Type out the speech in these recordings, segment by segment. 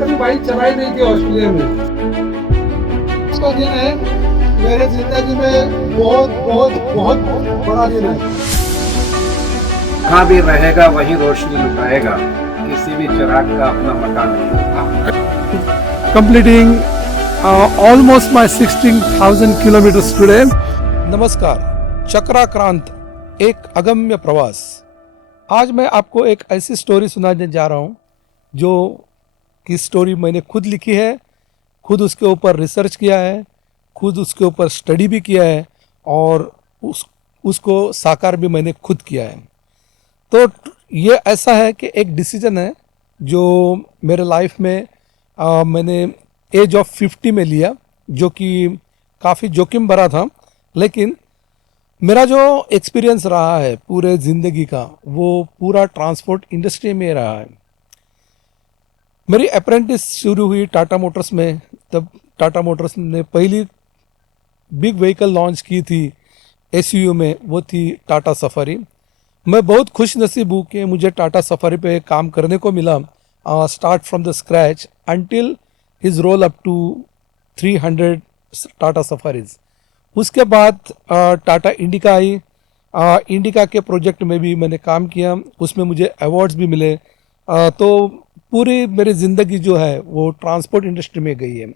कभी बाइक चलाई नहीं थी ऑस्ट्रेलिया में। इसका दिन है मेरे जिंदगी में बहुत बहुत बहुत बड़ा दिन है। जहाँ भी रहेगा वहीं रोशनी लुटाएगा, किसी भी चिराग का अपना मकान नहीं होता। Completing almost my 16,000 kilometers today. नमस्कार, चक्राक्रांत एक अगम्य प्रवास। आज मैं आपको एक ऐसी स्टोरी सुनाने जा रहा हूँ जो कि स्टोरी मैंने खुद लिखी है, खुद उसके ऊपर रिसर्च किया है, खुद उसके ऊपर स्टडी भी किया है और उसको साकार भी मैंने खुद किया है। तो ये ऐसा है कि एक डिसीजन है जो मेरे लाइफ में मैंने एज ऑफ 50 में लिया, जो कि काफ़ी जोखिम भरा था, लेकिन मेरा जो एक्सपीरियंस रहा है पूरे ज़िंदगी का वो पूरा ट्रांसपोर्ट इंडस्ट्री में रहा है। मेरी अप्रेंटिस शुरू हुई टाटा मोटर्स में। तब टाटा मोटर्स ने पहली बिग व्हीकल लॉन्च की थी एसयूवी में, वो थी टाटा सफारी। मैं बहुत खुश नसीब हूँ कि मुझे टाटा सफारी पे काम करने को मिला, start from the scratch until his roll up to 300 Tata Safaris. उसके बाद टाटा इंडिका आई। इंडिका के प्रोजेक्ट में भी मैंने काम किया, उसमें मुझे अवार्ड्स भी मिले। तो पूरी मेरी ज़िंदगी जो है वो ट्रांसपोर्ट इंडस्ट्री में गई है।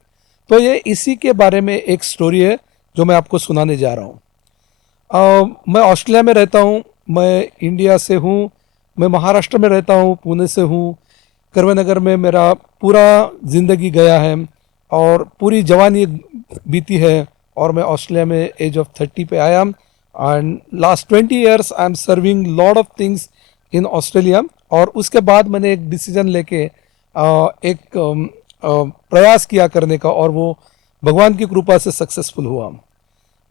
तो ये इसी के बारे में एक स्टोरी है जो मैं आपको सुनाने जा रहा हूँ। मैं ऑस्ट्रेलिया में रहता हूँ, मैं इंडिया से हूँ, मैं महाराष्ट्र में रहता हूँ, पुणे से हूँ। करवेनगर में मेरा पूरा ज़िंदगी गया है और पूरी जवानी बीती है और मैं ऑस्ट्रेलिया में एज ऑफ 30 पे आया। And last 20 years I am serving lot of things in Australia. और उसके बाद मैंने एक डिसीजन लेके एक प्रयास किया करने का और वो भगवान की कृपा से सक्सेसफुल हुआ।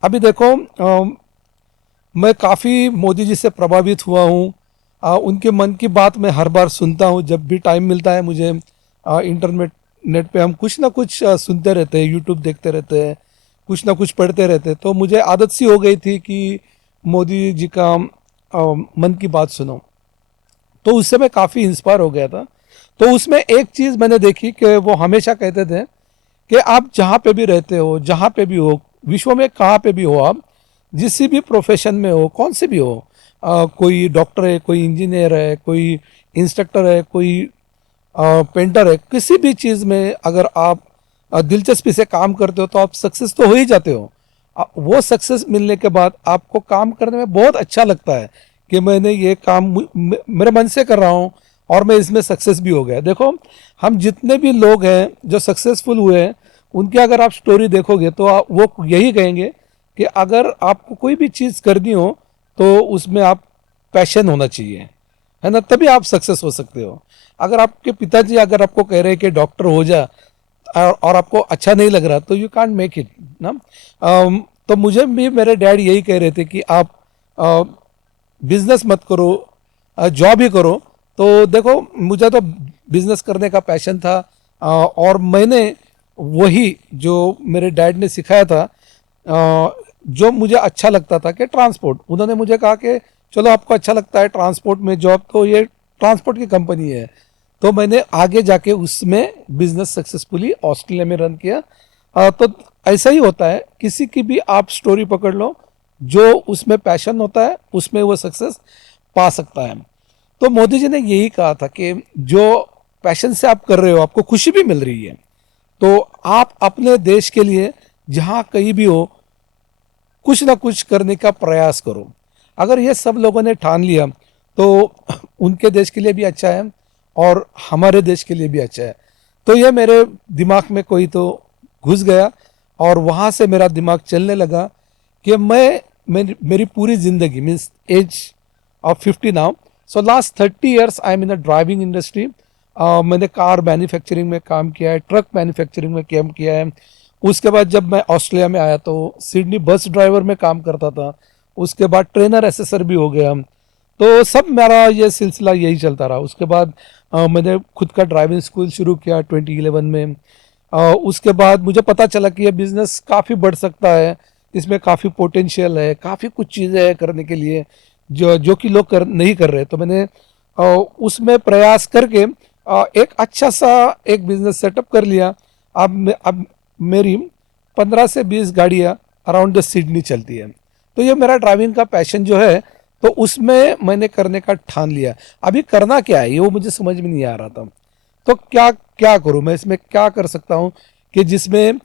अभी देखो, मैं काफ़ी मोदी जी से प्रभावित हुआ हूँ। उनके मन की बात मैं हर बार सुनता हूँ, जब भी टाइम मिलता है मुझे। नेट पे हम कुछ ना कुछ सुनते रहते हैं, यूट्यूब देखते रहते हैं, कुछ ना कुछ पढ़ते रहते हैं। तो मुझे आदत सी हो गई थी कि मोदी जी का मन की बात सुनो। तो उससे मैं काफ़ी इंस्पायर हो गया था। तो उसमें एक चीज़ मैंने देखी कि वो हमेशा कहते थे कि आप जहाँ पे भी रहते हो, जहाँ पे भी हो, विश्व में कहाँ पे भी हो, आप जिस भी प्रोफेशन में हो, कौन से भी हो, कोई डॉक्टर है, कोई इंजीनियर है, कोई इंस्ट्रक्टर है, कोई पेंटर है, किसी भी चीज़ में अगर आप दिलचस्पी से काम करते हो तो आप सक्सेस तो हो ही जाते हो। वो सक्सेस मिलने के बाद आपको काम करने में बहुत अच्छा लगता है कि मैंने ये काम मेरे मन से कर रहा हूँ और मैं इसमें सक्सेस भी हो गया। देखो, हम जितने भी लोग हैं जो सक्सेसफुल हुए हैं, उनकी अगर आप स्टोरी देखोगे तो वो यही कहेंगे कि अगर आपको कोई भी चीज़ करनी हो तो उसमें आप पैशन होना चाहिए, है ना, तभी आप सक्सेस हो सकते हो। अगर आपके पिताजी अगर आपको कह रहे हैं कि डॉक्टर हो जा और आपको अच्छा नहीं लग रहा तो यू कांट मेक इट ना। तो मुझे भी मेरे डैड यही कह रहे थे कि आप बिजनेस मत करो, जॉब ही करो। तो देखो, मुझे तो बिजनेस करने का पैशन था और मैंने वही जो मेरे डैड ने सिखाया था, जो मुझे अच्छा लगता था कि ट्रांसपोर्ट। उन्होंने मुझे कहा कि चलो, आपको अच्छा लगता है ट्रांसपोर्ट में जॉब, तो ये ट्रांसपोर्ट की कंपनी है। तो मैंने आगे जाके उसमें बिजनेस सक्सेसफुली ऑस्ट्रेलिया में रन किया। तो ऐसा ही होता है, किसी की भी आप स्टोरी पकड़ लो, जो उसमें पैशन होता है उसमें वो सक्सेस पा सकता है। तो मोदी जी ने यही कहा था कि जो पैशन से आप कर रहे हो, आपको खुशी भी मिल रही है, तो आप अपने देश के लिए जहाँ कहीं भी हो कुछ ना कुछ करने का प्रयास करो। अगर ये सब लोगों ने ठान लिया तो उनके देश के लिए भी अच्छा है और हमारे देश के लिए भी अच्छा है। तो ये मेरे दिमाग में कोई तो घुस गया और वहाँ से मेरा दिमाग चलने लगा कि मेरी पूरी ज़िंदगी means age of 50 now, so last 30 years I am in the driving industry. मैंने कार मैन्युफैक्चरिंग में काम किया है, ट्रक मैन्युफैक्चरिंग में काम किया है। उसके बाद जब मैं ऑस्ट्रेलिया में आया तो सिडनी बस ड्राइवर में काम करता था। उसके बाद ट्रेनर असेसर भी हो गया। तो सब मेरा ये सिलसिला यही चलता रहा। उसके बाद मैंने खुद का ड्राइविंग स्कूल शुरू किया 2011 में। उसके बाद मुझे पता चला कि ये बिज़नेस काफ़ी बढ़ सकता है, इसमें काफ़ी पोटेंशियल है, काफ़ी कुछ चीज़ें हैं करने के लिए जो कि लोग नहीं कर रहे। तो मैंने उसमें प्रयास करके एक अच्छा सा एक बिजनेस सेटअप कर लिया। अब मेरी 15 से 20 गाड़ियाँ अराउंड द सिडनी चलती है। तो ये मेरा ड्राइविंग का पैशन जो है, तो उसमें मैंने करने का ठान लिया। अभी करना क्या है ये वो मुझे समझ में नहीं आ रहा था। तो क्या क्या करूं मैं, इसमें क्या कर सकता हूं कि जिसमें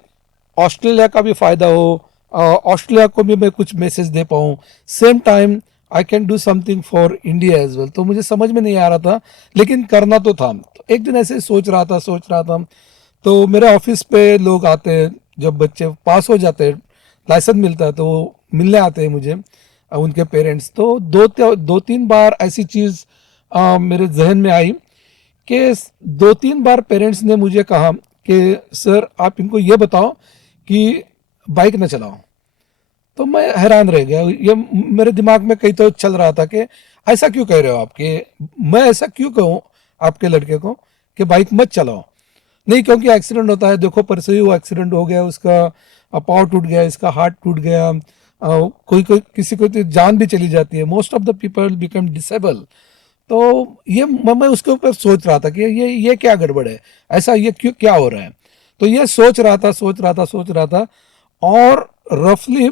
ऑस्ट्रेलिया का भी फायदा हो, ऑस्ट्रेलिया को भी मैं कुछ मैसेज दे पाऊँ, same time I can do something for India as well. तो मुझे समझ में नहीं आ रहा था, लेकिन करना तो था। तो एक दिन ऐसे ही सोच रहा था। तो मेरे ऑफिस पे लोग आते हैं, जब बच्चे पास हो जाते हैं, लाइसेंस मिलता है, तो वो मिलने आते हैं मुझे, उनके पेरेंट्स। तो दो तीन बार ऐसी चीज़ मेरे जहन में आई कि 2-3 बार पेरेंट्स ने मुझे कहा कि सर आप इनको ये बताओ कि बाइक न चलाओ। तो मैं हैरान रह गया, ये मेरे दिमाग में कहीं तो चल रहा था कि ऐसा क्यों कह रहे हो आप, कि मैं ऐसा क्यों कहूँ आपके लड़के को कि बाइक मत चलाओ। नहीं, क्योंकि एक्सीडेंट होता है, देखो परसों ही वो एक्सीडेंट हो गया, उसका पाँव टूट गया, इसका हार्ट टूट गया, कोई कोई किसी को तो जान भी चली जाती है, most of the people become disable. तो ये मैं उसके ऊपर सोच रहा था कि ये क्या गड़बड़ है, ऐसा ये क्यों क्या हो रहा है। तो ये सोच रहा था। और रफली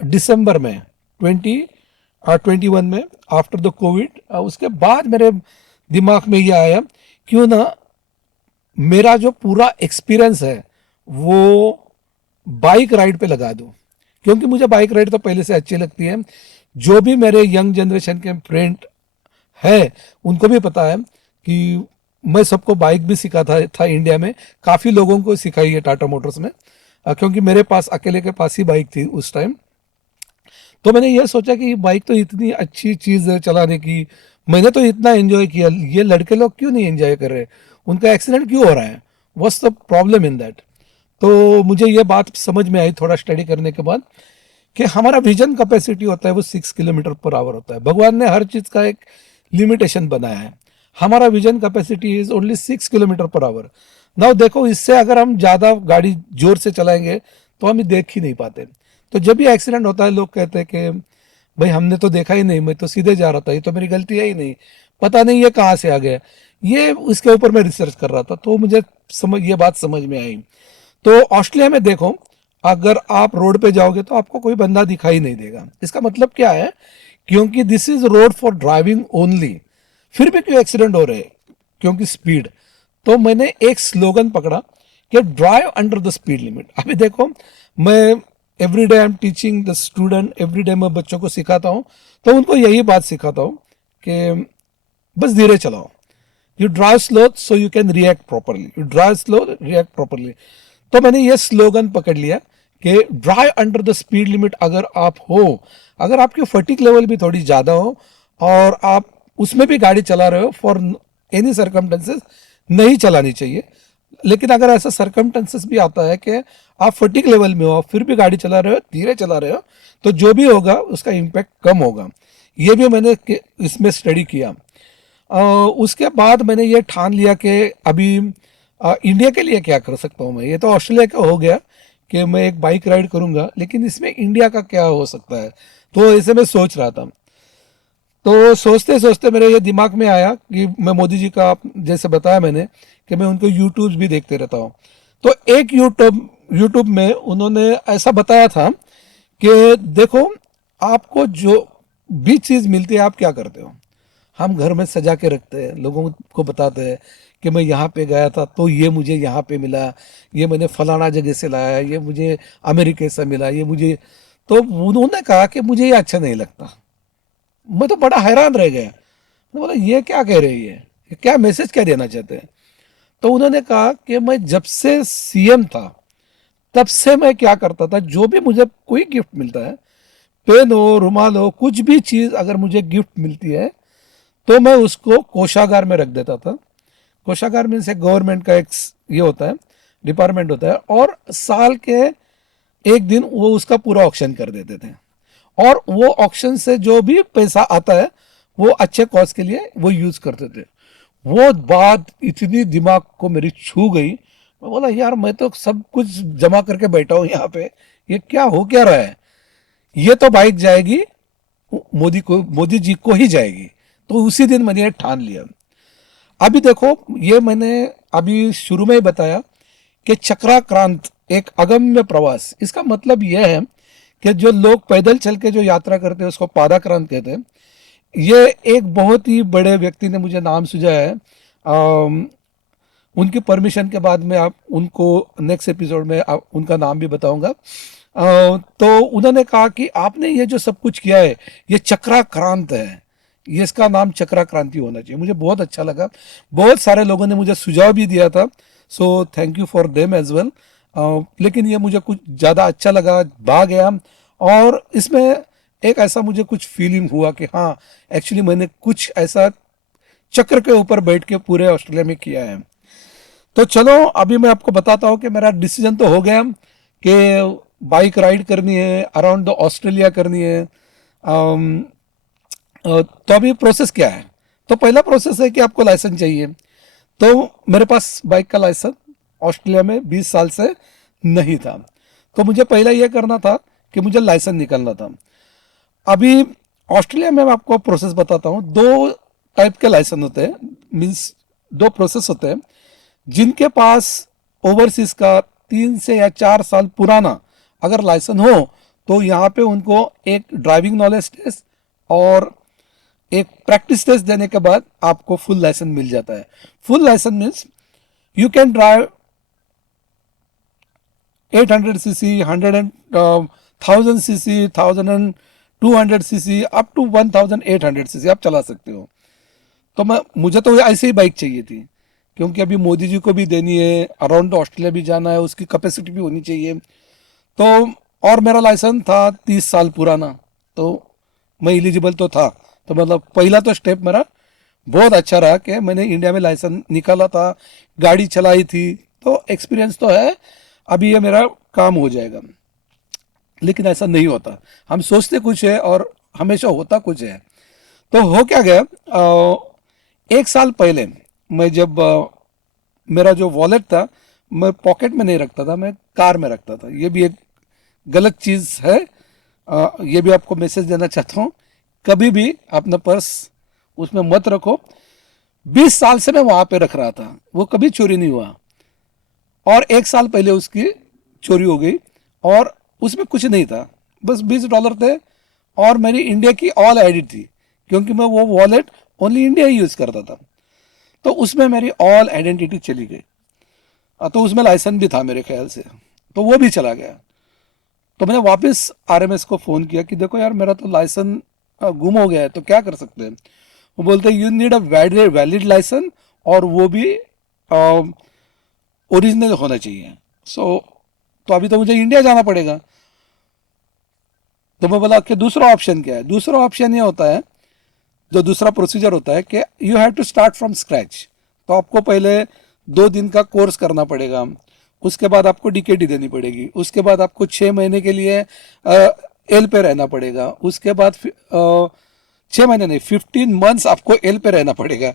दिसंबर में 2021 में, आफ्टर द कोविड, उसके बाद मेरे दिमाग में ये आया, क्यों ना मेरा जो पूरा एक्सपीरियंस है वो बाइक राइड पे लगा दूं। क्योंकि मुझे बाइक राइड तो पहले से अच्छी लगती है। जो भी मेरे यंग जनरेशन के फ्रेंड है उनको भी पता है कि मैं सबको बाइक भी सिखाता था इंडिया में, काफ़ी लोगों को सिखाई है टाटा मोटर्स में, क्योंकि मेरे पास अकेले के पास ही बाइक थी उस टाइम। तो मैंने ये सोचा कि बाइक तो इतनी अच्छी चीज़ है चलाने की, मैंने तो इतना एंजॉय किया, ये लड़के लोग क्यों नहीं एंजॉय कर रहे, उनका एक्सीडेंट क्यों हो रहा है, what's the problem in that. तो मुझे ये बात समझ में आई थोड़ा स्टडी करने के बाद, कि हमारा विजन कैपेसिटी होता है वो 6 किलोमीटर पर आवर होता है। भगवान ने हर चीज़ का एक लिमिटेशन बनाया है। हमारा vision capacity is only 6 kilometre per hour. Now देखो, इससे अगर हम ज़्यादा गाड़ी जोर से चलाएंगे तो हम देख ही नहीं पाते। तो जब भी एक्सीडेंट होता है, लोग कहते हैं कि भाई हमने तो देखा ही नहीं, मैं तो सीधे जा रहा था, ये तो मेरी गलती है ही नहीं, पता नहीं ये कहाँ से आ गया। ये इसके ऊपर मैं रिसर्च कर रहा था, तो मुझे ये बात समझ में आई। तो ऑस्ट्रेलिया में देखो, अगर आप रोड पे जाओगे तो आपको कोई बंदा दिखाई नहीं देगा। इसका मतलब क्या है, क्योंकि this is road for driving only, फिर भी क्यों एक्सीडेंट हो रहे हैं, क्योंकि स्पीड। तो मैंने एक स्लोगन पकड़ा कि drive under the speed limit. अभी देखो, मैं every day I am teaching the student, every day मैं बच्चों को सिखाता हूँ, तो उनको यही बात सिखाता हूँ कि बस धीरे चलाओ। You drive slow so you can react properly, you drive slow react properly. तो मैंने ये स्लोगन पकड़ लिया कि drive under the speed limit. अगर आप हो, अगर आपकी फटीक लेवल भी थोड़ी ज़्यादा हो और आप उसमें भी गाड़ी चला रहे हो, फॉर एनी सर्कमटेंसेस नहीं चलानी चाहिए। लेकिन अगर ऐसा सर्कमटेंसेस भी आता है कि आप फटीक लेवल में हो, फिर भी गाड़ी चला रहे हो, धीरे चला रहे हो, तो जो भी होगा उसका इम्पैक्ट कम होगा। ये भी मैंने इसमें स्टडी किया। उसके बाद मैंने ये ठान लिया कि अभी इंडिया के लिए क्या कर सकता हूँ मैं। ये तो ऑस्ट्रेलिया का हो गया कि मैं एक बाइक राइड करूंगा, लेकिन इसमें इंडिया का क्या हो सकता है। तो ऐसे मैं सोच रहा था। तो सोचते सोचते मेरे ये दिमाग में आया कि मैं मोदी जी का, जैसे बताया मैंने, कि मैं उनको यूट्यूब भी देखते रहता हूँ। तो एक यूट्यूब में उन्होंने ऐसा बताया था कि देखो, आपको जो भी चीज़ मिलती है आप क्या करते हो। हम घर में सजा के रखते हैं, लोगों को बताते हैं कि मैं यहाँ पे गया था तो ये मुझे यहाँ पे मिला, ये मैंने फलाना जगह से लाया, ये मुझे अमेरिका से मिला, ये मुझे। तो उन्होंने कहा कि मुझे ये अच्छा नहीं लगता। मैं तो बड़ा हैरान रह गया, मैं बोला ये क्या कह रही है, ये क्या मैसेज क्या देना चाहते हैं। तो उन्होंने कहा कि मैं जब से सीएम था तब से मैं क्या करता था, जो भी मुझे कोई गिफ्ट मिलता है, पेन हो, रुमाल हो, कुछ भी चीज़ अगर मुझे गिफ्ट मिलती है तो मैं उसको कोषागार में रख देता था। कोषागार में से गवर्नमेंट का एक ये होता है, डिपार्टमेंट होता है, और साल के एक दिन वो उसका पूरा ऑक्शन कर देते थे। और वो ऑक्शन से जो भी पैसा आता है वो अच्छे कॉज के लिए वो यूज करते थे। वो बात इतनी दिमाग को मेरी छू गई, मैं बोला यार मैं तो सब कुछ जमा करके बैठा हूँ यहाँ पे, ये क्या हो क्या रहा है। ये तो बाइक जाएगी, मोदी जी को ही जाएगी। तो उसी दिन मैंने ठान लिया। अभी देखो, ये मैंने अभी शुरू में ही बताया कि चक्राक्रांत एक अगम्य प्रवास, इसका मतलब यह है कि जो लोग पैदल चल के जो यात्रा करते हैं उसको पादाक्रांत कहते हैं। ये एक बहुत ही बड़े व्यक्ति ने मुझे नाम सुझाया है। उनकी परमिशन के बाद मैं आप उनको नेक्स्ट एपिसोड में उनका नाम भी बताऊंगा। तो उन्होंने कहा कि आपने ये जो सब कुछ किया है ये चक्राक्रांत है, ये इसका नाम चक्राक्रांति होना चाहिए। मुझे बहुत अच्छा लगा, बहुत सारे लोगों ने मुझे सुझाव भी दिया था, so thank you for them as well. लेकिन ये मुझे कुछ ज़्यादा अच्छा लगा, भाग गया। और इसमें एक ऐसा मुझे कुछ फीलिंग हुआ कि हाँ, एक्चुअली मैंने कुछ ऐसा चक्र के ऊपर बैठ के पूरे ऑस्ट्रेलिया में किया है। तो चलो अभी मैं आपको बताता हूँ कि मेरा डिसीजन तो हो गया कि बाइक राइड करनी है, अराउंड द ऑस्ट्रेलिया करनी है। तो अभी प्रोसेस क्या है? तो पहला प्रोसेस है कि आपको लाइसेंस चाहिए। तो मेरे पास बाइक का लाइसेंस ऑस्ट्रेलिया में 20 साल से नहीं था, तो मुझे पहला यह करना था कि मुझे लाइसेंस निकालना था। अभी ऑस्ट्रेलिया में मैं आपको प्रोसेस बताता हूँ। दो टाइप के लाइसेंस होते हैं, मीन्स दो प्रोसेस होते हैं। जिनके पास ओवरसीज का 3 से या 4 साल पुराना अगर लाइसेंस हो तो यहाँ पे उनको एक ड्राइविंग नॉलेज टेस्ट और एक प्रैक्टिस टेस्ट देने के बाद आपको फुल लाइसेंस मिल जाता है। Full licence means you can drive 800 cc, 1000 cc, 1200 cc, up to 1800 cc आप चला सकते हो। तो मुझे तो ऐसे ही बाइक चाहिए थी, क्योंकि अभी मोदी जी को भी देनी है, अराउंड ऑस्ट्रेलिया भी जाना है, उसकी कैपेसिटी भी होनी चाहिए। तो और मेरा लाइसेंस था 30 साल पुराना, तो मैं एलिजिबल तो था। तो मतलब पहला तो स्टेप मेरा बहुत अच्छा रहा कि मैंने इंडिया में लाइसेंस निकाला था, गाड़ी चलाई थी, तो एक्सपीरियंस तो है, अभी ये मेरा काम हो जाएगा। लेकिन ऐसा नहीं होता, हम सोचते कुछ है और हमेशा होता कुछ है। तो हो क्या गया, 1 साल पहले मैं जब मेरा जो वॉलेट था मैं पॉकेट में नहीं रखता था, मैं कार में रखता था। ये भी एक गलत चीज़ है। ये भी आपको मैसेज देना चाहता हूँ, कभी भी अपना पर्स उसमें मत रखो। 20 साल से मैं वहाँ पे रख रहा था, वो कभी चोरी नहीं हुआ। और 1 साल पहले उसकी चोरी हो गई और उसमें कुछ नहीं था, बस $20 थे और मेरी इंडिया की ऑल आईडी थी, क्योंकि मैं वो वॉलेट ओनली इंडिया ही यूज़ करता था। तो उसमें मेरी ऑल आइडेंटिटी चली गई। तो उसमें लाइसेंस भी था मेरे ख्याल से, तो वो भी चला गया। तो मैंने वापस आरएमएस को फ़ोन किया कि देखो यार, मेरा तो लाइसेंस गुम हो गया है, तो क्या कर सकते हैं। वो बोलते हैं you need a valid licence, और वो भी ओरिजिनल होना चाहिए। तो अभी तो मुझे इंडिया जाना पड़ेगा। तो मैं बोला कि दूसरा ऑप्शन क्या है? दूसरा ऑप्शन ये होता है, जो दूसरा प्रोसीजर होता है कि you have to start from scratch. तो आपको पहले 2 दिन का कोर्स करना पड़ेगा, उसके बाद आपको डीकेडी देनी पड़ेगी, उसके बाद आपको 6 महीने के लिए एल पे रहना पड़ेगा, उसके बाद 6 महीने नहीं, 15 months आपको एल पे रहना पड़ेगा,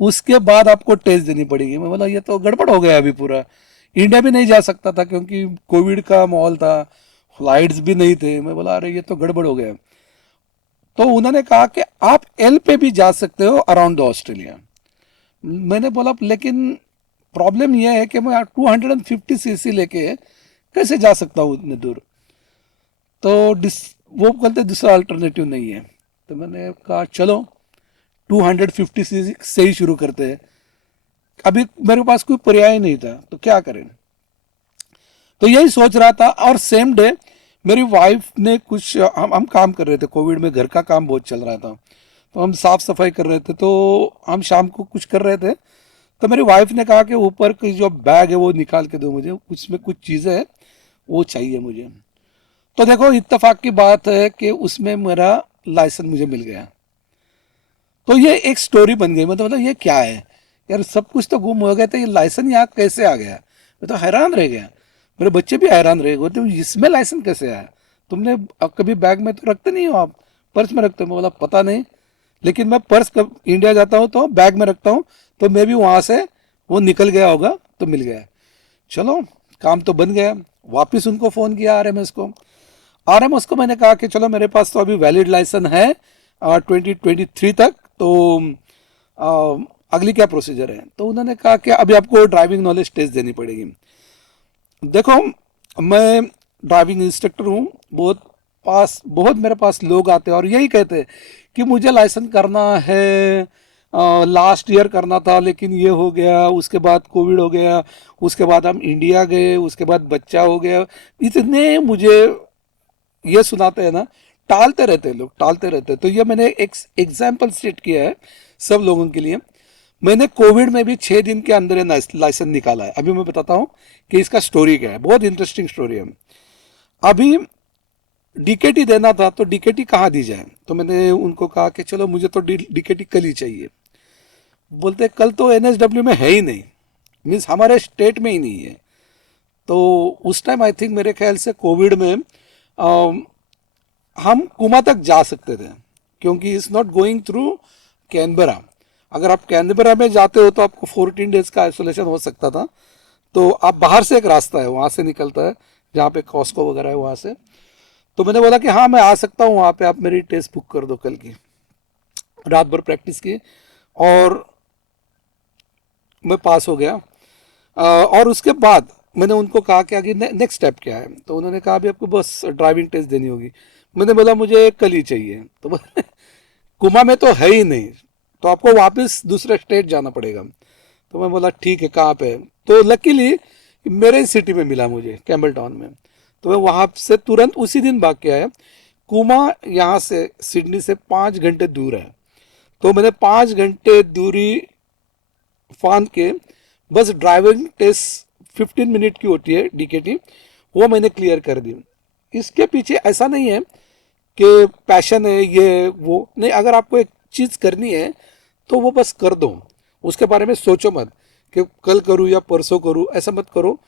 उसके बाद आपको टेस्ट देनी पड़ेगी। मैं बोला ये तो गड़बड़ हो गया अभी पूरा। इंडिया भी नहीं जा सकता था क्योंकि कोविड का माहौल था, फ्लाइट्स भी नहीं थे। मैं बोला अरे ये तो गड़बड़ हो गया। तो उन्होंने कहा कि आप एल पे भी जा सकते हो अराउंड द ऑस्ट्रेलिया। मैंने बोला लेकिन प्रॉब्लम यह है कि मैं 250 cc लेके कैसे जा सकता हूँ इतने दूर। तो वो बोलते दूसरा अल्टरनेटिव नहीं है। तो मैंने कहा चलो 250 cc से ही शुरू करते हैं। अभी मेरे पास कोई पर्याय नहीं था, तो क्या करें। तो यही सोच रहा था, और सेम डे मेरी वाइफ ने कुछ, हम काम कर रहे थे, कोविड में घर का काम बहुत चल रहा था, तो हम साफ सफाई कर रहे थे। तो हम शाम को कुछ कर रहे थे, तो मेरी वाइफ ने कहा कि ऊपर की जो बैग है वो निकाल के दो मुझे, उसमें कुछ चीज़ें हैं वो चाहिए मुझे। तो देखो इत्तेफाक की बात है कि उसमें मेरा लाइसेंस मुझे मिल गया। तो ये एक स्टोरी बन गई। मतलब ये क्या है यार, सब कुछ तो गुम हो गया था, ये लाइसेंस यहाँ कैसे आ गया। मैं तो हैरान रह गया, मेरे बच्चे भी हैरान रह गए, तो इसमें लाइसेंस कैसे आया। तुमने अब कभी बैग में तो रखते नहीं हो आप, पर्स में रखते हो। मैं बोला पता नहीं, लेकिन मैं पर्स कब इंडिया जाता हूँ तो बैग में रखता हूँ, तो मैं भी वहाँ से वो निकल गया होगा तो मिल गया। चलो काम तो बन गया। वापस उनको फ़ोन किया आरएमएस को। आरएमएस को मैंने कहा कि चलो मेरे पास तो अभी वैलिड लाइसेंस है 2023 तक, तो अगली क्या प्रोसीजर है? तो उन्होंने कहा कि अभी आपको ड्राइविंग नॉलेज टेस्ट देनी पड़ेगी। देखो, मैं ड्राइविंग इंस्ट्रक्टर हूँ, बहुत मेरे पास लोग आते हैं और यही कहते हैं कि मुझे लाइसेंस करना है, लास्ट ईयर करना था लेकिन ये हो गया, उसके बाद कोविड हो गया, उसके बाद हम इंडिया गए, उसके बाद बच्चा हो गया। इतने मुझे ये सुनाते हैं ना, टालते रहते हैं लोग, टालते रहते हैं। तो ये मैंने एक एग्जाम्पल सेट किया है सब लोगों के लिए। मैंने कोविड में भी 6 दिन के अंदर लाइसेंस निकाला है। अभी मैं बताता हूँ कि इसका स्टोरी क्या है, बहुत इंटरेस्टिंग स्टोरी है। अभी डीकेटी देना था, तो डीकेटी कहाँ दी जाए? तो मैंने उनको कहा कि चलो मुझे तो डीकेटी कल ही चाहिए। बोलते कल तो एनएसडब्ल्यू में है ही नहीं, मीन्स हमारे स्टेट में ही नहीं है। तो उस टाइम आई थिंक मेरे ख्याल से कोविड में हम कुमा तक जा सकते थे, क्योंकि it's not going through Canberra. अगर आप कैनबरा में जाते हो तो आपको 14 डेज का आइसोलेशन हो सकता था। तो आप बाहर से एक रास्ता है, वहाँ से निकलता है, जहाँ पे कॉस्को वगैरह है वहाँ से। तो मैंने बोला कि हाँ मैं आ सकता हूँ वहाँ पे, आप मेरी टेस्ट बुक कर दो कल की। रात भर प्रैक्टिस की और मैं पास हो गया। और उसके बाद मैंने उनको कहा कि आगे नेक्स्ट स्टेप क्या है? तो उन्होंने कहा अभी आपको बस ड्राइविंग टेस्ट देनी होगी। मैंने बोला मुझे कल ही चाहिए। तो बोले, कुमा में तो है ही नहीं, तो आपको वापस दूसरे स्टेट जाना पड़ेगा। तो मैं बोला ठीक है, कहाँ पे? तो लकीली मेरे ही सिटी में मिला मुझे, कैम्बल टाउन में। तो मैं वहाँ से तुरंत उसी दिन भाग के आया। कुमा यहाँ से सिडनी से 5 घंटे दूर है। तो मैंने 5 घंटे दूरी फांद के बस ड्राइविंग टेस्ट 15 मिनट की होती है डीकेटी, वो मैंने क्लियर कर दी। इसके पीछे ऐसा नहीं है कि पैशन है ये वो नहीं। अगर आपको एक चीज़ करनी है तो वो बस कर दो, उसके बारे में सोचो मत कि कल करूँ या परसों करूँ, ऐसा मत करो।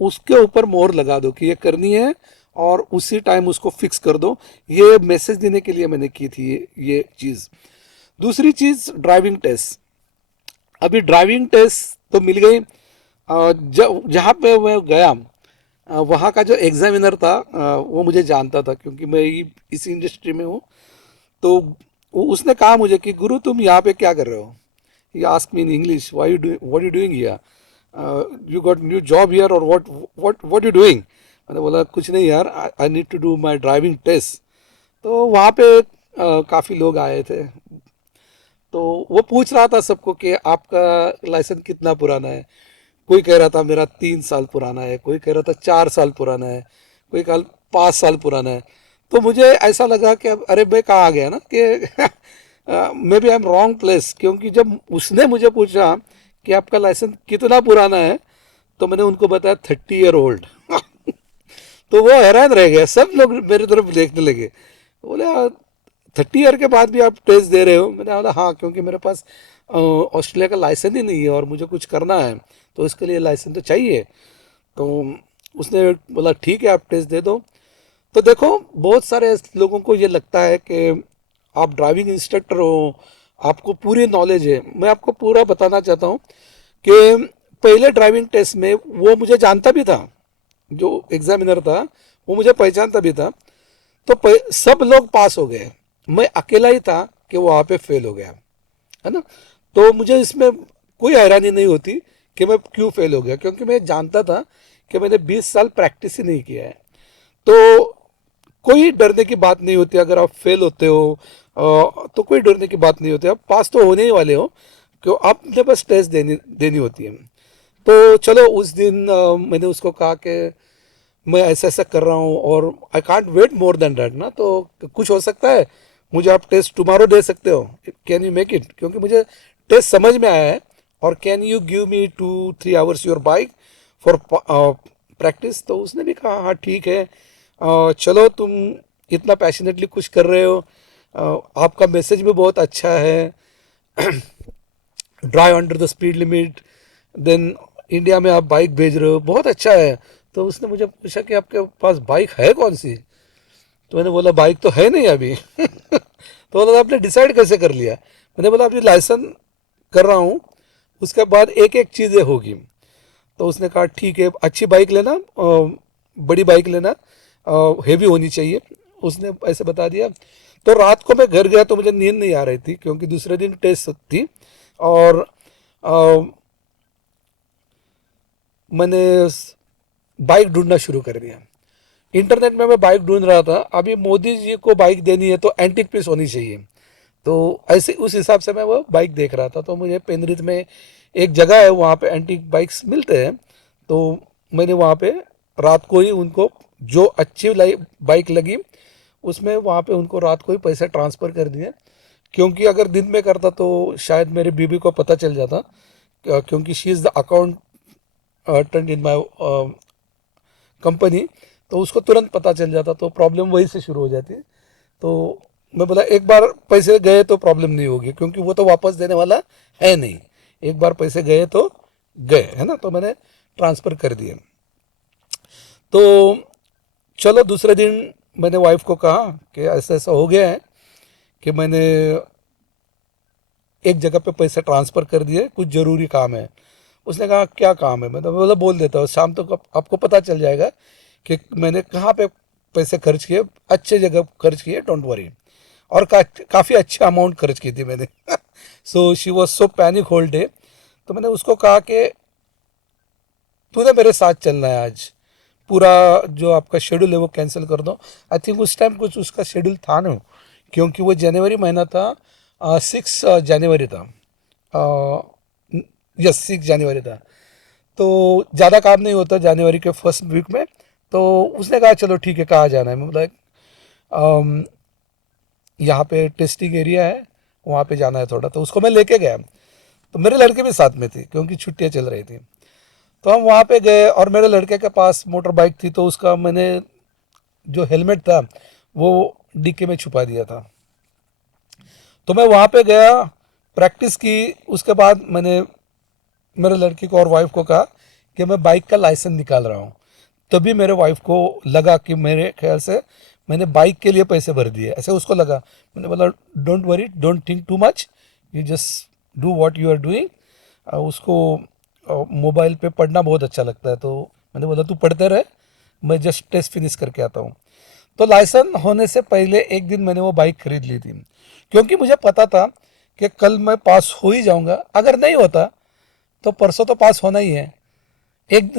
उसके ऊपर मोहर लगा दो कि ये करनी है और उसी टाइम उसको फिक्स कर दो। ये मैसेज देने के लिए मैंने की थी ये चीज़। दूसरी चीज़ ड्राइविंग टेस्ट। अभी ड्राइविंग टेस्ट तो मिल गई। जहाँ पे मैं गया वहाँ का जो एग्जामिनर था वो मुझे जानता था, क्योंकि मैं इस इंडस्ट्री में हूँ। तो उसने कहा मुझे कि गुरु तुम यहाँ पे क्या कर रहे हो? He ask me in English, what you doing here, you got new job here और व्हाट यू डूइंग? मैंने बोला कुछ नहीं यार, I need to do my driving test. तो वहाँ पे काफ़ी लोग आए थे। तो वो पूछ रहा था सबको कि आपका लाइसेंस कितना पुराना है। कोई कह रहा था मेरा 3 साल पुराना है, कोई कह रहा था 4 साल पुराना है, कोई कल 5 साल पुराना है। तो मुझे ऐसा लगा कि अब अरे मैं कहाँ आ गया ना कि maybe I am wrong place. क्योंकि जब उसने मुझे पूछा कि आपका लाइसेंस कितना पुराना है, तो मैंने उनको बताया 30 ईयर ओल्ड। तो वो हैरान रह गया, सब लोग मेरी तरफ देखने लगे। बोले 30 ईयर के बाद भी आप टेस्ट दे रहे हो? मैंने बोला हाँ, क्योंकि मेरे पास ऑस्ट्रेलिया का लाइसेंस ही नहीं है और मुझे कुछ करना है, तो इसके लिए लाइसेंस तो चाहिए। तो उसने बोला ठीक है, आप टेस्ट दे दो। तो देखो, बहुत सारे लोगों को ये लगता है कि आप ड्राइविंग इंस्ट्रक्टर हो, आपको पूरी नॉलेज है। मैं आपको पूरा बताना चाहता हूँ कि पहले ड्राइविंग टेस्ट में वो मुझे जानता भी था, जो एग्जामिनर था वो मुझे पहचानता भी था। तो सब लोग पास हो गए, मैं अकेला ही था कि वो वहाँ पे फेल हो गया, है ना। तो मुझे इसमें कोई हैरानी नहीं होती कि मैं क्यों फेल हो गया, क्योंकि मैं जानता था कि मैंने 20 साल प्रैक्टिस ही नहीं किया है। तो कोई डरने की बात नहीं होती। अगर आप फेल होते हो तो कोई डरने की बात नहीं होती, आप पास तो होने ही वाले हो, क्यों आपने बस टेस्ट देनी देनी होती है। तो चलो उस दिन मैंने उसको कहा कि मैं ऐसा ऐसा कर रहा हूँ और I can't wait more than that ना, तो कुछ हो सकता है, मुझे आप टेस्ट टुमारो दे सकते हो, कैन यू मेक इट? क्योंकि मुझे टेस्ट समझ में आया है। और can you give me 2-3 hours your bike for practice? तो उसने भी कहा हाँ ठीक है, चलो तुम इतना पैशनेटली कुछ कर रहे हो, आपका मैसेज भी बहुत अच्छा है, drive under the speed limit, then India में आप बाइक भेज रहे हो, बहुत अच्छा है। तो उसने मुझे पूछा कि आपके पास बाइक है कौन सी? तो मैंने बोला बाइक तो है नहीं अभी। तो बोला आपने डिसाइड कैसे कर लिया? मैंने बोला अभी लाइसेंस कर रहा हूँ, उसके बाद एक एक चीज़ें होगी। तो उसने कहा ठीक है, अच्छी बाइक लेना, बड़ी बाइक लेना, हेवी होनी चाहिए, उसने ऐसे बता दिया। तो रात को मैं घर गया तो मुझे नींद नहीं आ रही थी, क्योंकि दूसरे दिन टेस्ट थी। और मैंने बाइक ढूंढना शुरू कर दिया। इंटरनेट में मैं बाइक ढूंढ रहा था। अभी मोदी जी को बाइक देनी है तो एंटीक पीस होनी चाहिए, तो ऐसे उस हिसाब से मैं वो बाइक देख रहा था। तो मुझे पेंद्रित में एक जगह है, वहाँ पे एंटीक बाइक्स मिलते हैं। तो मैंने वहाँ पे रात को ही उनको जो अच्छी बाइक लगी उसमें वहाँ पे उनको रात को ही पैसे ट्रांसफ़र कर दिए, क्योंकि अगर दिन में करता तो शायद मेरी बीबी को पता चल जाता, क्योंकि she is the account attend in my company, तो उसको तुरंत पता चल जाता, तो प्रॉब्लम वहीं से शुरू हो जाती। तो मैं बोला एक बार पैसे गए तो प्रॉब्लम नहीं होगी, क्योंकि वो तो वापस देने वाला है नहीं। एक बार पैसे गए तो गए, है ना। तो मैंने ट्रांसफ़र कर दिए। तो चलो दूसरे दिन मैंने वाइफ को कहा कि ऐसा ऐसा हो गया है कि मैंने एक जगह पे पैसे ट्रांसफ़र कर दिए, कुछ ज़रूरी काम है। उसने कहा क्या काम है? मैं बोला बोल देता हूँ, शाम तक आपको पता चल जाएगा कि मैंने कहाँ पे पैसे खर्च किए, अच्छे जगह खर्च किए, डोंट वरी। और काफ़ी अच्छा अमाउंट खर्च की थी मैंने। So she was so panic whole day. तो मैंने उसको कहा कि तूने मेरे साथ चलना है आज, पूरा जो आपका शेड्यूल है वो कैंसिल कर दो। आई थिंक उस टाइम कुछ उसका शेड्यूल था ना, क्योंकि वो जनवरी महीना था, 6 जनवरी था, यस 6 जनवरी था। तो ज़्यादा काम नहीं होता जनवरी के फर्स्ट वीक में। तो उसने कहा चलो ठीक है, कहाँ जाना है? मैं बोला यहाँ पे टेस्टिंग एरिया है, वहाँ पे जाना है थोड़ा। तो उसको मैं लेके गया, तो मेरे लड़के भी साथ में थी क्योंकि छुट्टियाँ चल रही थी। तो हम वहाँ पे गए और मेरे लड़के के पास मोटर बाइक थी, तो उसका मैंने जो हेलमेट था वो डिक्की में छुपा दिया था। तो मैं वहाँ पे गया, प्रैक्टिस की। उसके बाद मैंने मेरे लड़की को और वाइफ को कहा कि मैं बाइक का लाइसेंस निकाल रहा हूँ। तभी मेरे वाइफ को लगा कि मेरे ख्याल से मैंने बाइक के लिए पैसे भर दिए, ऐसे उसको लगा। मैंने बोला don't worry, don't think too much, you just do what you are doing. उसको मोबाइल पे पढ़ना बहुत अच्छा लगता है, तो मैंने बोला तू पढ़ते रहे, मैं जस्ट टेस्ट फिनिश करके आता हूँ। तो लाइसेंस होने से पहले एक दिन मैंने वो बाइक खरीद ली थी, क्योंकि मुझे पता था कि कल मैं पास हो ही जाऊँगा। अगर नहीं होता तो परसों तो पास होना ही है, एक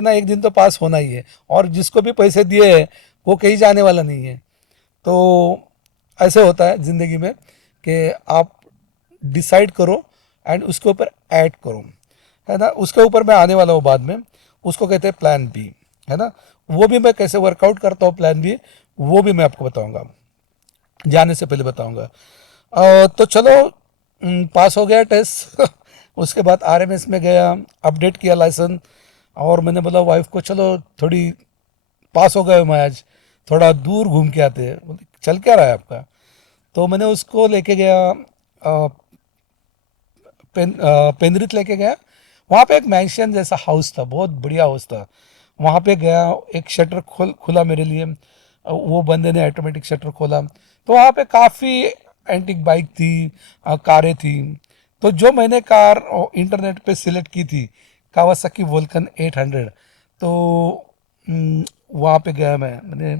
ना एक दिन तो पास होना ही है। और जिसको भी पैसे दिए हैं वो कहीं जाने वाला नहीं है। तो ऐसे होता है ज़िंदगी में कि आप डिसाइड करो एंड उसके ऊपर ऐड करो, है ना। उसके ऊपर मैं आने वाला हूँ बाद में, उसको कहते हैं प्लान बी, है ना। वो भी मैं कैसे वर्कआउट करता हूँ प्लान बी, वो भी मैं आपको बताऊँगा, जाने से पहले बताऊँगा। तो चलो पास हो गया टेस्ट। उसके बाद आरएमएस में गया, अपडेट किया लाइसेंस। और मैंने बोला वाइफ को चलो थोड़ी, पास हो गए मैं आज, थोड़ा दूर घूम के आते हैं। बोले चल क्या रहा है आपका? तो मैंने उसको लेके गया, पेंद्रित लेके गया। वहाँ पे एक मैंशन जैसा हाउस था, बहुत बढ़िया हाउस था। वहाँ पे गया, एक शटर खुला मेरे लिए, वो बंदे ने ऑटोमेटिक शटर खोला। तो वहाँ पे काफ़ी एंटिक बाइक थी, कारें थी। तो जो मैंने कार इंटरनेट पे सिलेक्ट की थी, कावासाकी वोल्कन 800, तो वहाँ पे गया मैंने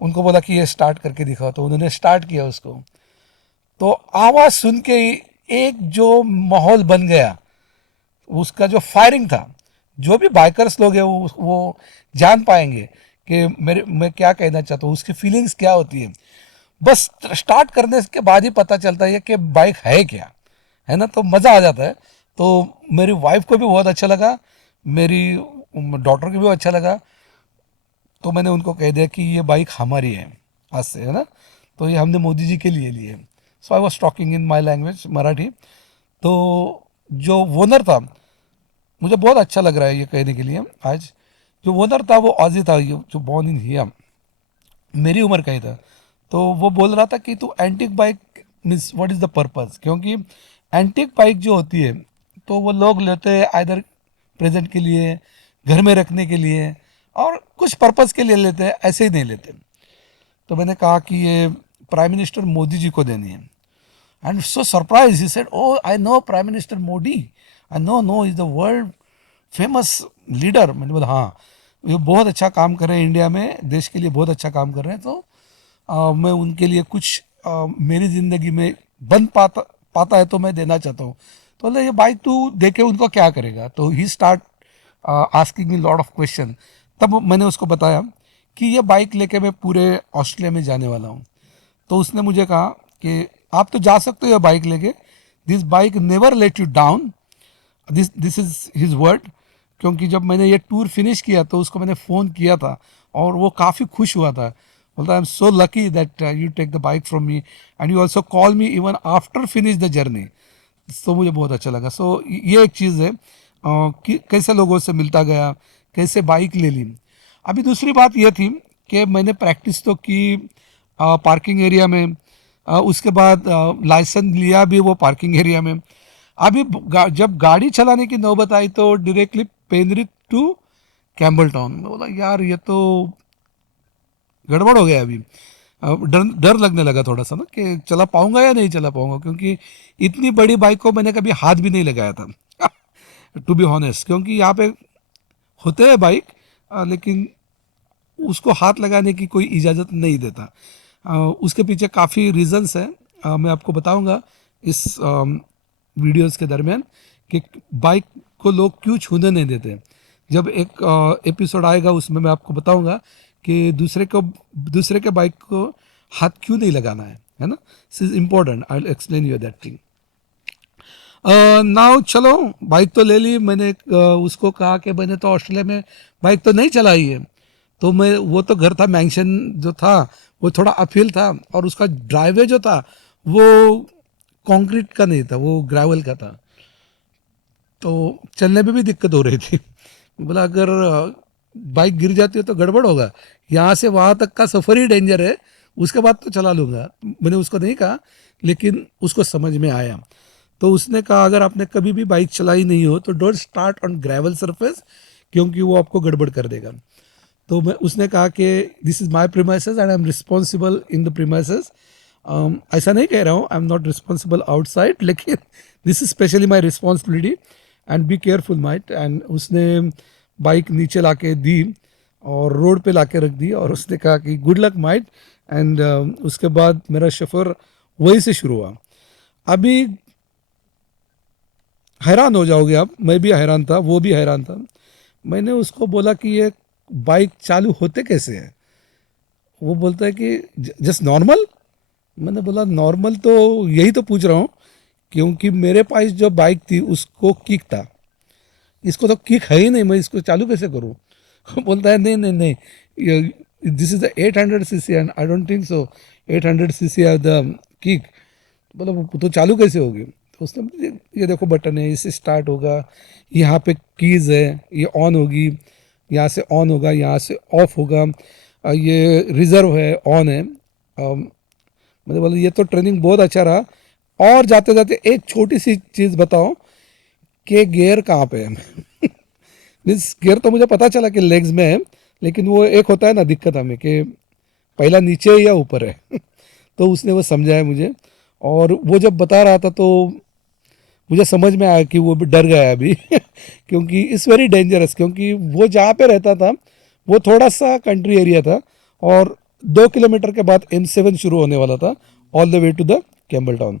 उनको बोला कि ये स्टार्ट करके दिखाओ, तो उन्होंने स्टार्ट किया उसको। तो आवाज़ सुन के ही एक जो माहौल बन गया, उसका जो फायरिंग था, जो भी बाइकर्स लोग हैं वो जान पाएंगे कि मैं क्या कहना चाहता हूँ, उसकी फीलिंग्स क्या होती है। बस स्टार्ट करने के बाद ही पता चलता है कि बाइक है क्या, है ना। तो मज़ा आ जाता है। तो मेरी वाइफ को भी बहुत अच्छा लगा, मेरी डॉटर को भी अच्छा लगा। तो मैंने उनको कह दिया कि ये बाइक हमारी है आज से, है ना। तो ये हमने मोदी जी के लिए लिए। So I was talking in my language Marathi. तो जो ओनर था, मुझे बहुत अच्छा लग रहा है ये कहने के लिए आज, जो ओनर था वो ऑजी था, जो बॉर्न इन हिया, मेरी उम्र का ही था। तो वो बोल रहा था कि तू antique bike means what is the purpose, क्योंकि एंटिक बाइक जो होती है तो वो लोग लेते हैं आइदर प्रेजेंट के लिए, घर में रखने के लिए, और कुछ पर्पस के लिए लेते हैं, ऐसे ही नहीं लेते। तो मैंने कहा कि ये प्राइम मिनिस्टर मोदी जी को देनी है। And so surprise he said, oh I know prime minister Modi, I know is the world famous leader. मैंने बोला हाँ, ये बहुत अच्छा काम कर रहे हैं इंडिया में, देश के लिए बहुत अच्छा काम कर रहे हैं। तो मैं उनके लिए कुछ मेरी ज़िंदगी में बन पाता है तो मैं देना चाहता हूँ। तो बोले ये बाइक तू देके उनको क्या करेगा, तो he start asking me lot of question. तब मैंने उसको बताया कि ये बाइक लेके मैं पूरे ऑस्ट्रेलिया में जाने वाला हूँ। तो उसने मुझे कहा कि आप तो जा सकते हो ये बाइक लेके, this bike never let you down, this is his word. क्योंकि जब मैंने ये टूर फिनिश किया तो उसको मैंने फ़ोन किया था और वो काफ़ी खुश हुआ था। बोलता I am so lucky that you take the bike from me and you also call me even after finish the journey. तो मुझे बहुत अच्छा लगा। सो ये एक चीज़ है कि कैसे लोगों से मिलता गया, कैसे बाइक ले ली। अभी दूसरी बात ये थी कि मैंने प्रैक्टिस तो की पार्किंग एरिया में, उसके बाद लाइसेंस लिया भी वो पार्किंग एरिया में। अभी जब गाड़ी चलाने की नौबत आई तो directly Penrith to Campbelltown. मैं बोला यार ये तो गड़बड़ हो गया अभी। डर डर लगने लगा थोड़ा सा ना कि चला पाऊंगा या नहीं चला पाऊंगा, क्योंकि इतनी बड़ी बाइक को मैंने कभी हाथ भी नहीं लगाया था टू बी ऑनेस्ट। क्योंकि यहाँ पे होते हैं बाइक लेकिन उसको हाथ लगाने की कोई इजाज़त नहीं देता। उसके पीछे काफ़ी रीजंस हैं, मैं आपको बताऊंगा इस वीडियोस के दरमियान कि बाइक को लोग क्यों छूने नहीं देते। जब एक एपिसोड आएगा उसमें मैं आपको बताऊंगा कि दूसरे के बाइक को हाथ क्यों नहीं लगाना है ना। This is important, I will explain you that thing. Now चलो बाइक तो ले ली मैंने। उसको कहा कि मैंने तो ऑस्ट्रेलिया में बाइक तो नहीं चलाई है। तो मैं वो तो घर था, मैंशन जो था वो थोड़ा अपहिल था और उसका ड्राइवे जो था वो कंक्रीट का नहीं था, वो ग्रेवल का था। तो चलने में भी दिक्कत हो रही थी। बोला अगर बाइक गिर जाती है तो गड़बड़ होगा, यहाँ से वहाँ तक का सफ़र ही डेंजर है, उसके बाद तो चला लूँगा। मैंने उसको नहीं कहा लेकिन उसको समझ में आया। तो उसने कहा अगर आपने कभी भी बाइक चलाई नहीं हो तो don't start on gravel surface, क्योंकि वो आपको गड़बड़ कर देगा। तो मैं उसने कहा कि this is my premises and I am responsible in the premises. ऐसा नहीं कह रहा हूँ I am not responsible outside, लेकिन this is specially my responsibility and be careful might. And उसने बाइक नीचे ला के दी और रोड पे ला के रख दी और उसने कहा कि गुड लक माइट। एंड उसके बाद मेरा सफ़र वहीं से शुरू हुआ। अभी हैरान हो जाओगे आप, मैं भी हैरान था, वो भी हैरान था। मैंने उसको बोला कि ये बाइक चालू होते कैसे हैं। वो बोलता है कि जस्ट नॉर्मल। मैंने बोला नॉर्मल तो यही तो पूछ रहा हूँ, क्योंकि मेरे पास जो बाइक थी उसको किक था, इसको तो किक है ही नहीं, मैं इसको चालू कैसे करूँ। बोलता है नहीं नहीं नहीं, this is the 800 cc and I don't think so 800 cc are the kick. बोला वो तो चालू कैसे होगी। तो उसने बोला, ये देखो बटन है, इससे स्टार्ट होगा, यहाँ पे कीज़ है, ये ऑन होगी, यहाँ से ऑन होगा, यहाँ से ऑफ होगा, ये रिज़र्व है, ऑन है। मैंने बोला ये तो ट्रेनिंग बहुत अच्छा रहा। और जाते जाते एक छोटी सी चीज़ बताओ कि गियर कहाँ पे है। मीन्स गियर तो मुझे पता चला कि लेग्स में है, लेकिन वो एक होता है ना दिक्कत हमें कि पहला नीचे है या ऊपर है। तो उसने वो समझाया मुझे और वो जब बता रहा था तो मुझे समझ में आया कि वो भी डर गया अभी क्योंकि इट्स वेरी डेंजरस। क्योंकि वो जहाँ पे रहता था वो थोड़ा सा कंट्री एरिया था और 2 किलोमीटर के बाद M7 शुरू होने वाला था all the way to the Campbelltown.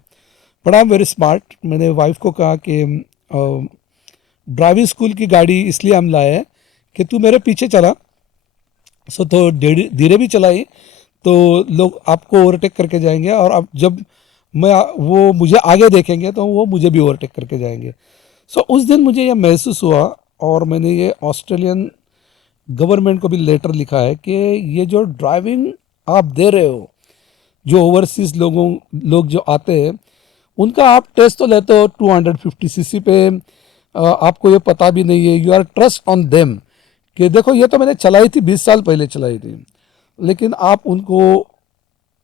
But I am very smart. मैंने वाइफ को कहा कि ड्राइविंग स्कूल की गाड़ी इसलिए हम लाए हैं कि तू मेरे पीछे चला, सो तो धीरे भी चलाई तो लोग आपको ओवरटेक करके जाएंगे और अब जब वो मुझे आगे देखेंगे तो वो मुझे भी ओवरटेक करके जाएंगे। सो उस दिन मुझे यह महसूस हुआ और मैंने ये ऑस्ट्रेलियन गवर्नमेंट को भी लेटर लिखा है कि ये जो ड्राइविंग आप दे रहे हो, जो ओवरसीज लोग जो आते हैं उनका आप टेस्ट तो लेते हो 250 सीसी पे, आपको ये पता भी नहीं है, you are trust on them कि देखो ये तो मैंने चलाई थी 20 साल पहले चलाई थी, लेकिन आप उनको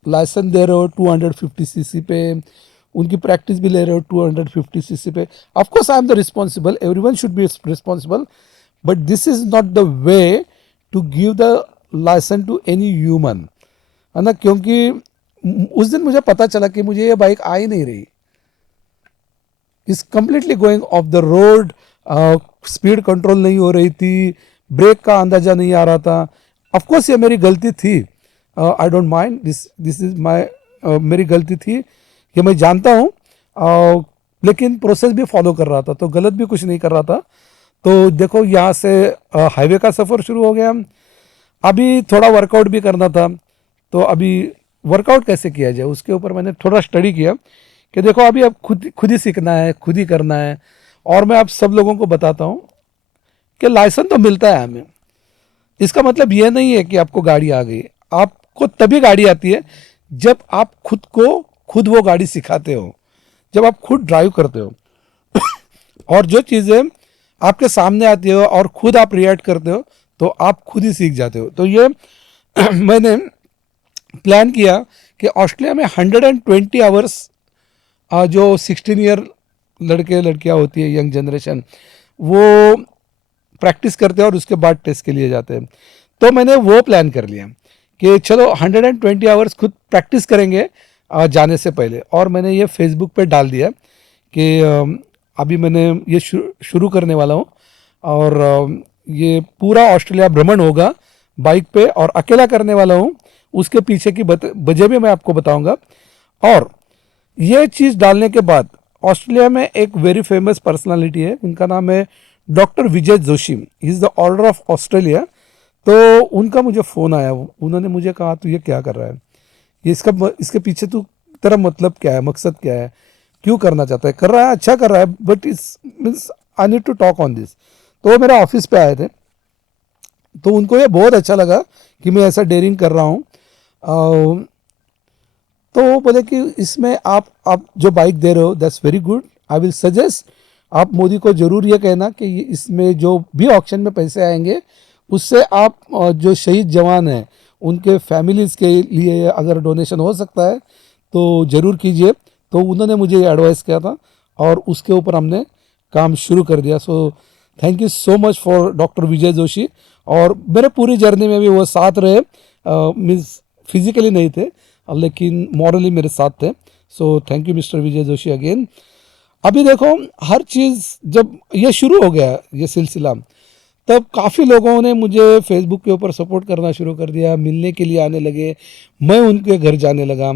लाइसेंस दे रहे हो 250 सीसी पे, उनकी प्रैक्टिस भी ले रहे हो 250 सीसी पे। Of course I am the responsible, everyone should be responsible, but this is not the way to give the licence to any human, है ना। क्योंकि उस दिन मुझे पता चला कि मुझे ये बाइक आ ही नहीं रही, is completely going of the road, speed control नहीं हो रही थी, ब्रेक का अंदाजा नहीं आ रहा था। ऑफ कोर्स ये मेरी गलती थी, I don't mind, this is my, मेरी गलती थी, ये मैं जानता हूँ। लेकिन प्रोसेस भी फॉलो कर रहा था, तो गलत भी कुछ नहीं कर रहा था। तो देखो यहाँ से हाईवे का सफ़र शुरू हो गया। अभी थोड़ा वर्कआउट भी करना था, तो अभी वर्कआउट कैसे किया जाए उसके ऊपर मैंने थोड़ा स्टडी किया कि देखो अभी अब खुद ही सीखना है, खुद ही करना है। और मैं आप सब लोगों को बताता हूँ कि लाइसेंस तो मिलता है हमें, इसका मतलब ये नहीं है कि आपको गाड़ी आ गई। आपको तभी गाड़ी आती है जब आप खुद वो गाड़ी सिखाते हो, जब आप खुद ड्राइव करते हो और जो चीज़ें आपके सामने आती हो और खुद आप रिएक्ट करते हो तो आप खुद ही सीख जाते हो। तो ये मैंने प्लान किया कि ऑस्ट्रेलिया में 120 आवर्स जो 16 ईयर लड़के लड़कियां होती है, यंग जनरेशन, वो प्रैक्टिस करते हैं और उसके बाद टेस्ट के लिए जाते हैं। तो मैंने वो प्लान कर लिया कि चलो 120 आवर्स खुद प्रैक्टिस करेंगे जाने से पहले। और मैंने ये फेसबुक पे डाल दिया कि अभी मैंने ये शुरू करने वाला हूँ और ये पूरा ऑस्ट्रेलिया भ्रमण होगा बाइक पे और अकेला करने वाला हूँ। उसके पीछे की वजह भी मैं आपको बताऊंगा। और ये चीज़ डालने के बाद ऑस्ट्रेलिया में एक वेरी फेमस पर्सनालिटी है, उनका नाम है doctor Vijay Joshi, he is the order of Australia. तो उनका मुझे फ़ोन आया, उन्होंने मुझे कहा तू ये क्या कर रहा है, ये इसके पीछे तू तेरा मतलब क्या है, मकसद क्या है, क्यों करना चाहता है, कर रहा है अच्छा कर रहा है, but is means I need to talk on this. तो वो मेरे ऑफिस पे आए थे, तो उनको ये बहुत अच्छा लगा कि मैं ऐसा डेयरिंग कर रहा हूँ। तो वो बोले कि इसमें आप जो बाइक दे रहे हो that's very good, I will suggest आप मोदी को ज़रूर ये कहना कि इसमें जो भी ऑक्शन में पैसे आएंगे उससे आप जो शहीद जवान हैं उनके फैमिलीज़ के लिए अगर डोनेशन हो सकता है तो ज़रूर कीजिए। तो उन्होंने मुझे ये एडवाइस किया था और उसके ऊपर हमने काम शुरू कर दिया। So thank you so much for doctor Vijay Joshi. और मेरे पूरी जर्नी में भी वो साथ रहे, मीन्स फिजिकली नहीं थे लेकिन मॉरली मेरे साथ थे। सो thank you mister Vijay Joshi again. अभी देखो हर चीज़ जब ये शुरू हो गया ये सिलसिला, तब काफ़ी लोगों ने मुझे फेसबुक के ऊपर सपोर्ट करना शुरू कर दिया, मिलने के लिए आने लगे, मैं उनके घर जाने लगा।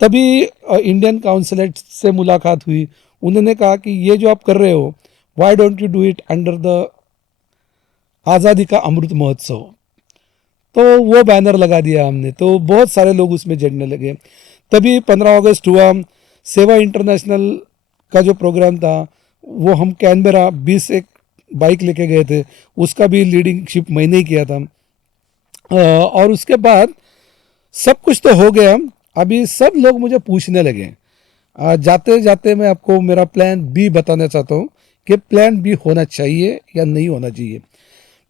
तभी इंडियन काउंसलेट से मुलाकात हुई, उन्होंने कहा कि ये जो आप कर रहे हो why don't you do it under the आज़ादी का अमृत महोत्सव। तो वो बैनर लगा दिया हमने, तो बहुत सारे लोग उसमें जुड़ने लगे। तभी 15 अगस्त हुआ, सेवा इंटरनेशनल का जो प्रोग्राम था वो हम कैनबरा 20 एक बाइक लेके गए थे, उसका भी लीडिंगशिप मैंने ही किया था। और उसके बाद सब कुछ तो हो गया। अभी सब लोग मुझे पूछने लगे, जाते जाते मैं आपको मेरा प्लान बी बताना चाहता हूँ कि प्लान बी होना चाहिए या नहीं होना चाहिए।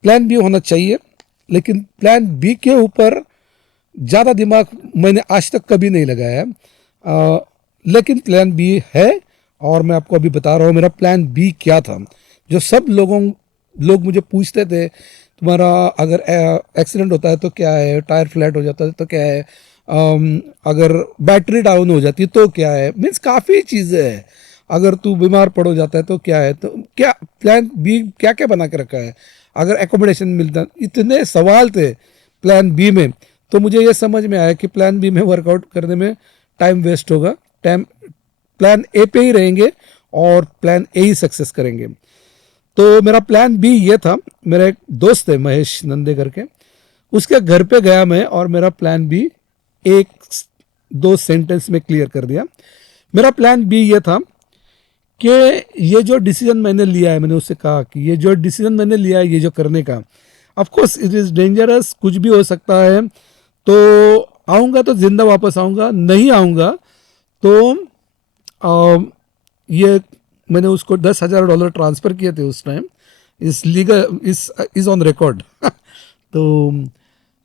प्लान बी होना चाहिए, लेकिन प्लान बी के ऊपर ज़्यादा दिमाग मैंने आज तक कभी नहीं लगाया है। लेकिन प्लान बी है और मैं आपको अभी बता रहा हूँ मेरा प्लान बी क्या था। जो सब लोग मुझे पूछते थे तुम्हारा अगर एक्सीडेंट होता है तो क्या है, टायर फ्लैट हो जाता है तो क्या है, अगर बैटरी डाउन हो जाती है तो क्या है, मीन्स काफ़ी चीज़ें हैं, अगर तू बीमार पड़ हो जाता है तो क्या है, तो क्या प्लान बी क्या क्या बना के रखा है, अगर एकोमोडेशन मिलता, इतने सवाल थे प्लान बी में। तो मुझे ये समझ में आया कि प्लान बी में वर्कआउट करने में टाइम वेस्ट होगा, टाइम प्लान ए पे ही रहेंगे और प्लान ए ही सक्सेस करेंगे। तो मेरा प्लान बी ये था, मेरा एक दोस्त है महेश नंदे करके, उसके घर पे गया मैं और मेरा प्लान बी एक दो सेंटेंस में क्लियर कर दिया। मेरा प्लान बी ये था कि ये जो डिसीजन मैंने लिया है, मैंने उससे कहा कि ये जो डिसीजन मैंने लिया है ये जो करने का, of course it is dangerous, कुछ भी हो सकता है, तो आऊँगा तो जिंदा वापस आऊँगा, नहीं आऊँगा तो ये मैंने उसको $10,000 ट्रांसफ़र किए थे उस टाइम, इस लीगल इस ऑन रिकॉर्ड। तो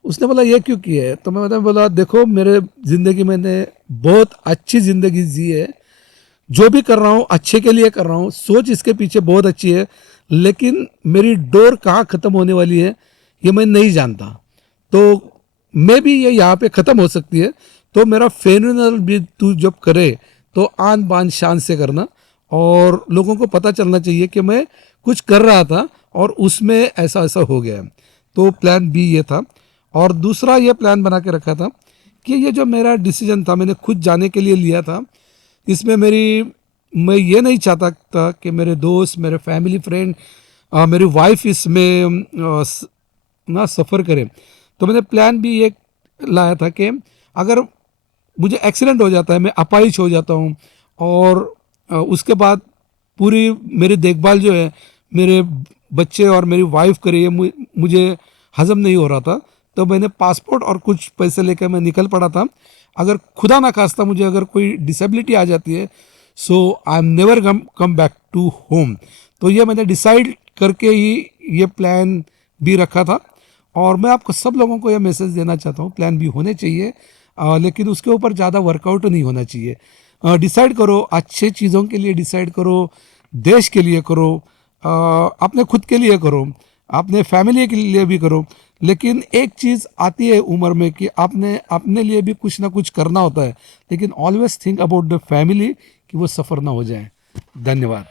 उसने बोला ये क्यों किया है, तो मैंने बोला देखो मेरे ज़िंदगी मैंने बहुत अच्छी ज़िंदगी जी है, जो भी कर रहा हूँ अच्छे के लिए कर रहा हूँ, सोच इसके पीछे बहुत अच्छी है, लेकिन मेरी डोर कहाँ ख़त्म होने वाली है ये मैं नहीं जानता, तो मे भी ये यहाँ पे ख़त्म हो सकती है। तो मेरा फेनरल भी तू जब करे तो आन बान शान से करना, और लोगों को पता चलना चाहिए कि मैं कुछ कर रहा था और उसमें ऐसा ऐसा हो गया। तो प्लान बी ये था। और दूसरा ये प्लान बना के रखा था कि ये जो मेरा डिसीजन था मैंने खुद जाने के लिए लिया था, इसमें मेरी मैं ये नहीं चाहता था कि मेरे दोस्त, मेरे फैमिली फ्रेंड, मेरी वाइफ इसमें ना सफ़र करें। तो मैंने प्लान भी ये लाया था कि अगर मुझे एक्सीडेंट हो जाता है, मैं अपाहिज हो जाता हूँ, और उसके बाद पूरी मेरी देखभाल जो है मेरे बच्चे और मेरी वाइफ करी है, मुझे हजम नहीं हो रहा था। तो मैंने पासपोर्ट और कुछ पैसे लेकर मैं निकल पड़ा था। अगर खुदा ना खास्ता मुझे अगर कोई डिसेबिलिटी आ जाती है, so I am never come back to home. तो ये मैंने डिसाइड करके ही ये प्लान भी रखा था। और मैं आपको सब लोगों को ये मैसेज देना चाहता हूँ, प्लान भी होने चाहिए, लेकिन उसके ऊपर ज़्यादा वर्कआउट नहीं होना चाहिए। डिसाइड करो, अच्छे चीज़ों के लिए डिसाइड करो, देश के लिए करो, अपने खुद के लिए करो, अपने फैमिली के लिए भी करो। लेकिन एक चीज़ आती है उम्र में कि आपने अपने लिए भी कुछ ना कुछ करना होता है, लेकिन always think about the family, कि वो सफ़र ना हो जाए। धन्यवाद।